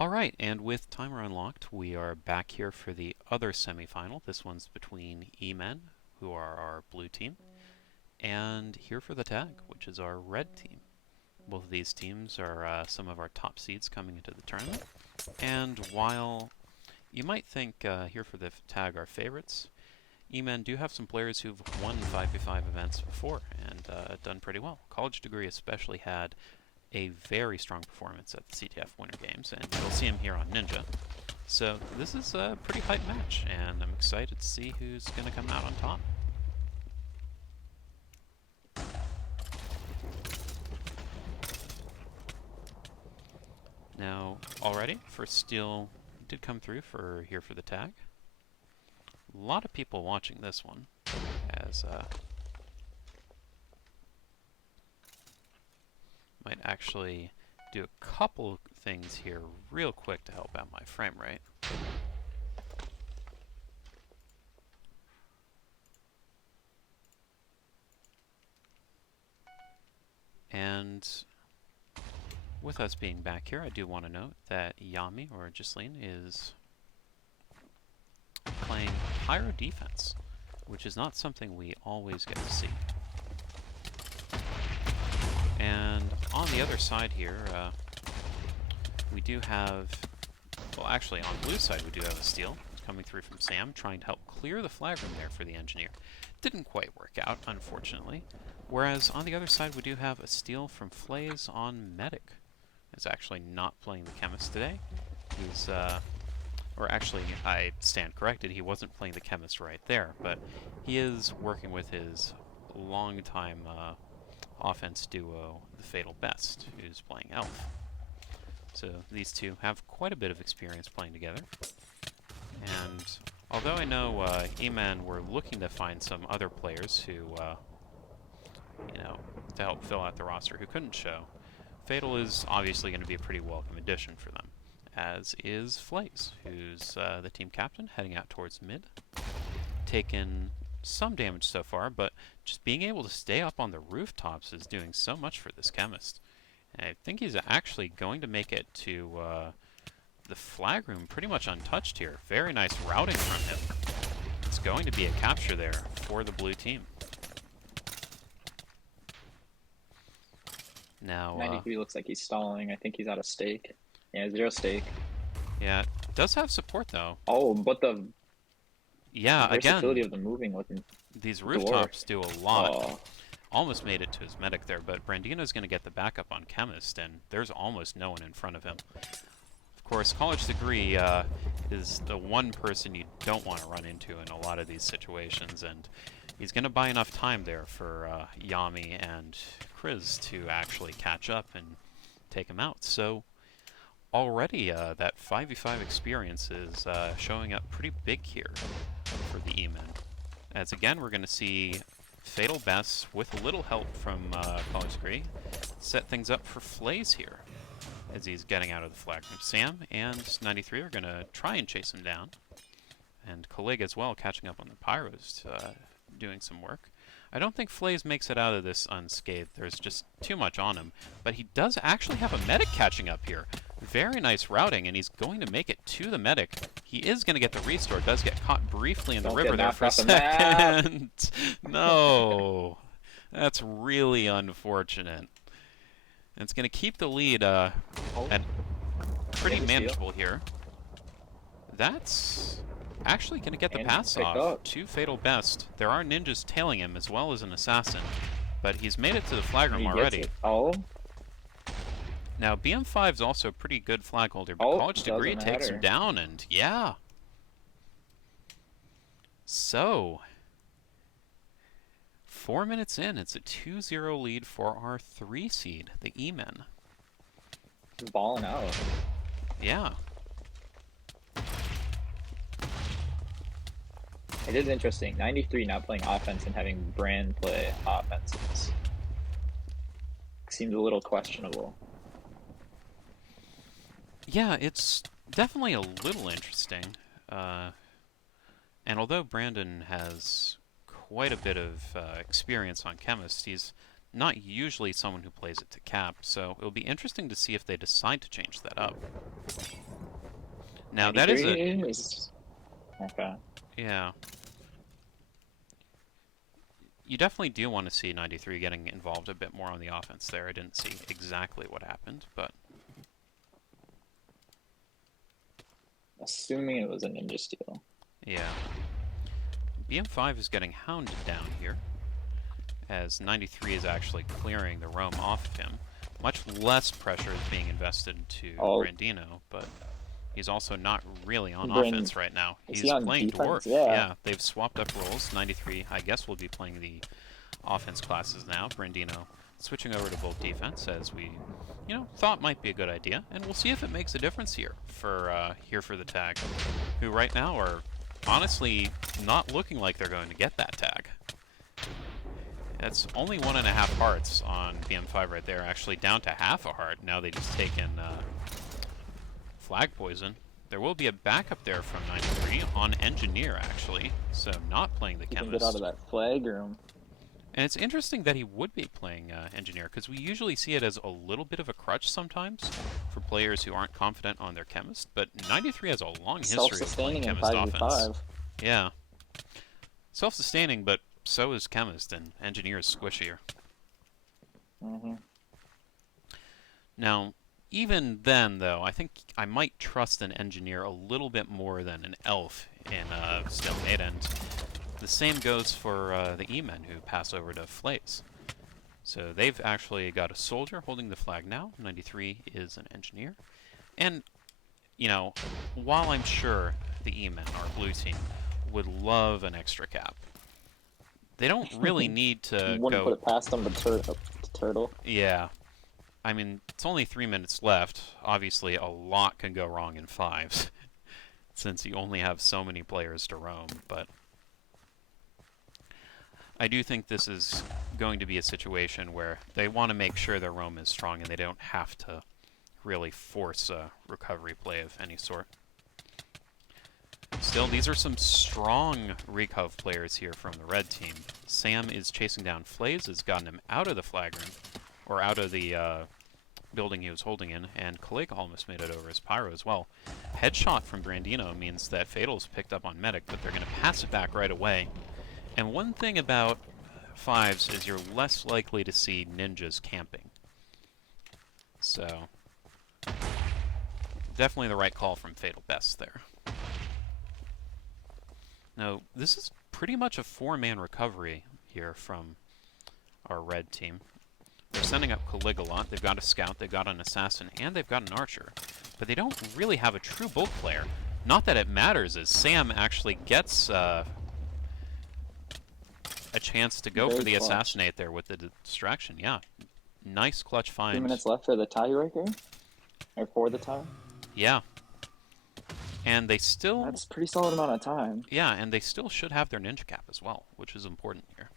Alright, and with timer unlocked, we are back here for the other semifinal. This one's between E-Men, who are our blue team, and here for the tag, which is our red team. Both of these teams are some of our top seeds coming into the tournament, and while you might think here for the tag are favorites, E-Men do have some players who've won 5v5 events before and done pretty well. College Degree especially had a very strong performance at the CTF Winter Games, and you'll see him here on Ninja. So this is a pretty hype match, and I'm excited to see who's going to come out on top. Now, already, first steal did come through for here for the tag. A lot of people watching this one, as might actually do a couple things here real quick to help out my frame rate. And with us being back here, I do want to note that Yami, or Ghislaine, is playing pyro defense, which is not something we always get to see. And on the other side here, we do have, well actually on blue side we do have a steal coming through from Sam, trying to help clear the flag room there for the engineer. Didn't quite work out, unfortunately. Whereas on the other side we do have a steal from Flays on medic. He's actually not playing the chemist today. He's, or actually I stand corrected, he wasn't playing the chemist right there, but he is working with his longtime offense duo, the Fatal Best, who's playing Elf. So these two have quite a bit of experience playing together. And although I know E-Man were looking to find some other players who, you know, to help fill out the roster who couldn't show, Fatal is obviously going to be a pretty welcome addition for them, as is Flays, who's the team captain, heading out towards mid. Taken some damage so far, but just being able to stay up on the rooftops is doing so much for this chemist. And I think he's actually going to make it to the flag room pretty much untouched here. Very nice routing from him. It's going to be a capture there for the blue team. Now, 93 looks like he's stalling. I think he's out of stake. Yeah, 0 stake. Yeah, does have support though. Oh, but the versatility again, of the moving with these rooftops do a lot. Oh. Almost made it to his medic there, but Brandino's going to get the backup on chemist, and there's almost no one in front of him. Of course, College Degree is the one person you don't want to run into in a lot of these situations, and he's going to buy enough time there for Yami and Kriz to actually catch up and take him out. So already that 5v5 experience is showing up pretty big here for the E-Men. As again, we're going to see Fatal Best, with a little help from College Degree, set things up for Flays here, as he's getting out of the flag room. Sam and 93 are going to try and chase him down, and Kalig as well, catching up on the Pyros, doing some work. I don't think Flays makes it out of this unscathed. There's just too much on him, but he does actually have a medic catching up here. Very nice routing, and he's going to make it to the medic. He is going to get the restore. Does get caught briefly in the river there for a second. No, that's really unfortunate. And it's going to keep the lead at pretty manageable here. That's actually going to get the pass off to Fatal Best. There are ninjas tailing him as well as an assassin, but he's made it to the flag room already. Oh. Now, BM5 is also a pretty good flag holder, but College Degree takes him down, and yeah. So, 4 minutes in, it's a 2-0 lead for our 3 seed, the E-Men. He's balling out. Yeah. It is interesting. 93 not playing offense and having Brand play offenses. Seems a little questionable. Yeah, it's definitely a little interesting. And although Brandon has quite a bit of experience on chemist, he's not usually someone who plays it to cap, so it'll be interesting to see if they decide to change that up. Now that is a 93 is okay. yeah. You definitely do want to see 93 getting involved a bit more on the offense there. I didn't see exactly what happened, but Assuming it was a ninja steal. yeah. BM5 is getting hounded down here, as 93 is actually clearing the roam off of him. Much less pressure is being invested to Brandino, but he's also not really on offense right now. He's playing defense? Dwarf. Yeah. They've swapped up roles. 93, I guess, will be playing the offense classes now. Brandino switching over to both defense, as we, thought might be a good idea. And we'll see if it makes a difference here for the tag, who right now are honestly not looking like they're going to get that tag. That's only 1.5 hearts on BM5 right there, actually down to half a heart. Now they just taken flag poison. There will be a backup there from 93 on Engineer, actually, so not playing the He Chemist. can get out of that flag room. And it's interesting that he would be playing Engineer, because we usually see it as a little bit of a crutch sometimes for players who aren't confident on their Chemist, but 93 has a long history of playing Chemist offense. Yeah. Self-sustaining, but so is Chemist, and Engineer is squishier. Now, even then, though, I think I might trust an Engineer a little bit more than an Elf in Stalemate, and the same goes for the E-Men who pass over to Flays. So they've actually got a Soldier holding the flag now. 93 is an Engineer. And, while I'm sure the E-Men, our blue team, would love an extra cap, they don't really need to Wouldn't put it past them to Turtle. Yeah. I mean, it's only 3 minutes left. Obviously, a lot can go wrong in fives, since you only have so many players to roam, but I do think this is going to be a situation where they want to make sure their roam is strong and they don't have to really force a recovery play of any sort. Still, these are some strong recov players here from the red team. Sam is chasing down Flays, has gotten him out of the flag room, or out of the building he was holding in, and Kalega almost made it over his Pyro as well. Headshot from Brandino means that Fatal's picked up on Medic, but they're going to pass it back right away. And one thing about fives is you're less likely to see ninjas camping. So, definitely the right call from Fatal Best there. Now, this is pretty much a 4-man recovery here from our red team. They're sending up Caligula. They've got a scout, they've got an assassin, and they've got an archer. But they don't really have a true bolt player. Not that it matters, as Sam actually gets a chance to go for the assassinate there with the distraction. Yeah, nice clutch find. 2 minutes left for the tiebreaker? Or for the tie? Yeah. And they still... That's a pretty solid amount of time. Yeah, and they still should have their ninja cap as well, which is important here.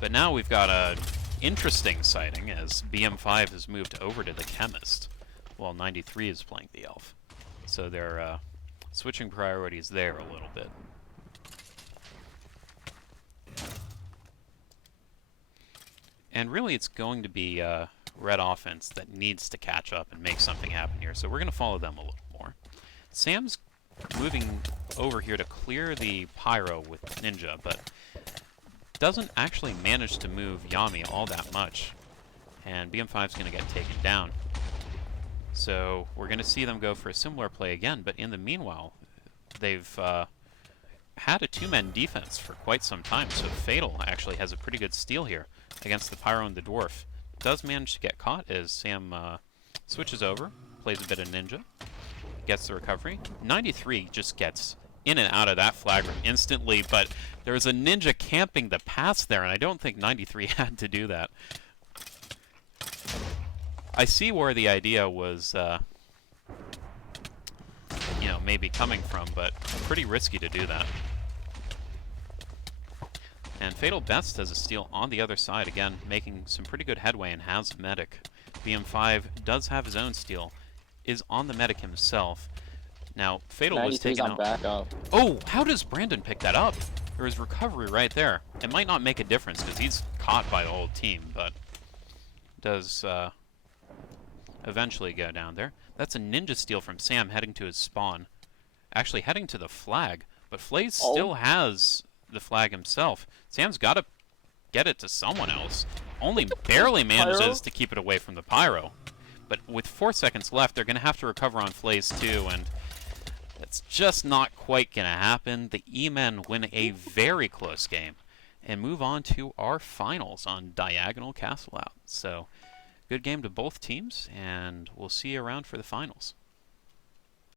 But now we've got a interesting sighting as BM5 has moved over to the Chemist, while 93 is playing the Elf. So they're switching priorities there a little bit. And really it's going to be red offense that needs to catch up and make something happen here, so we're going to follow them a little more. Sam's moving over here to clear the Pyro with Ninja, but doesn't actually manage to move Yami all that much, and BM5's going to get taken down. So we're going to see them go for a similar play again, but in the meanwhile, they've had a 2-man defense for quite some time, so Fatal actually has a pretty good steal here against the Pyro and the Dwarf. Does manage to get caught as Sam switches over, plays a bit of Ninja, gets the recovery. 93 just gets in and out of that flag room instantly, but there's a Ninja camping the pass there, and I don't think 93 had to do that. I see where the idea was, maybe coming from, but pretty risky to do that. And Fatal Best has a steal on the other side, again, making some pretty good headway and has Medic. BM5 does have his own steal, is on the Medic himself. Now, Fatal was taken out. Back up. Oh, how does Brandon pick that up? There is recovery right there. It might not make a difference because he's caught by the whole team, but does eventually go down there. That's a ninja steal from Sam heading to his spawn. Actually heading to the flag, but Flaze still has the flag himself. Sam's got to get it to someone else. Only barely manages to keep it away from the pyro. But with 4 seconds left, they're going to have to recover on Flaze too, and that's just not quite going to happen. The E-Men win a very close game and move on to our finals on Diagonal Castle Out. So, good game to both teams, and we'll see you around for the finals.